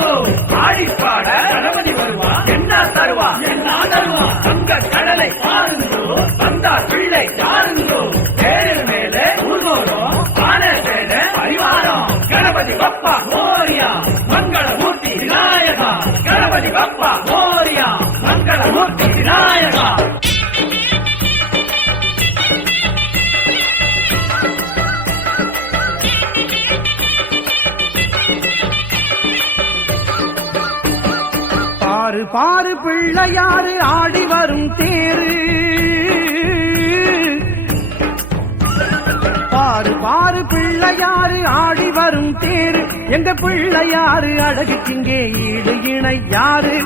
ஆடுங்கோ ஆடிப்பாட கணபதி வருவா என்ன தருவா என்ன தருவா தங்க கடலை பாருங்கோ வந்தார் பிள்ளை யாருங்கோ தேர் மேலே ஊர்வலம் ஆன சேர பரிவாரம் கணபதி பப்பா மோரியா மங்களமூர்த்தி விநாயகா கணபதி பப்பா மோரியா மங்களமூர்த்தி விநாயகா பாரு பாரு பிள்ளையாறு ஆடி வரும் தேரு பாரு பாரு பிள்ளையாறு ஆடி வரும் தேரு எங்க பிள்ளையாறு அழகுக்கிங்கே ஈடு இணை யாரு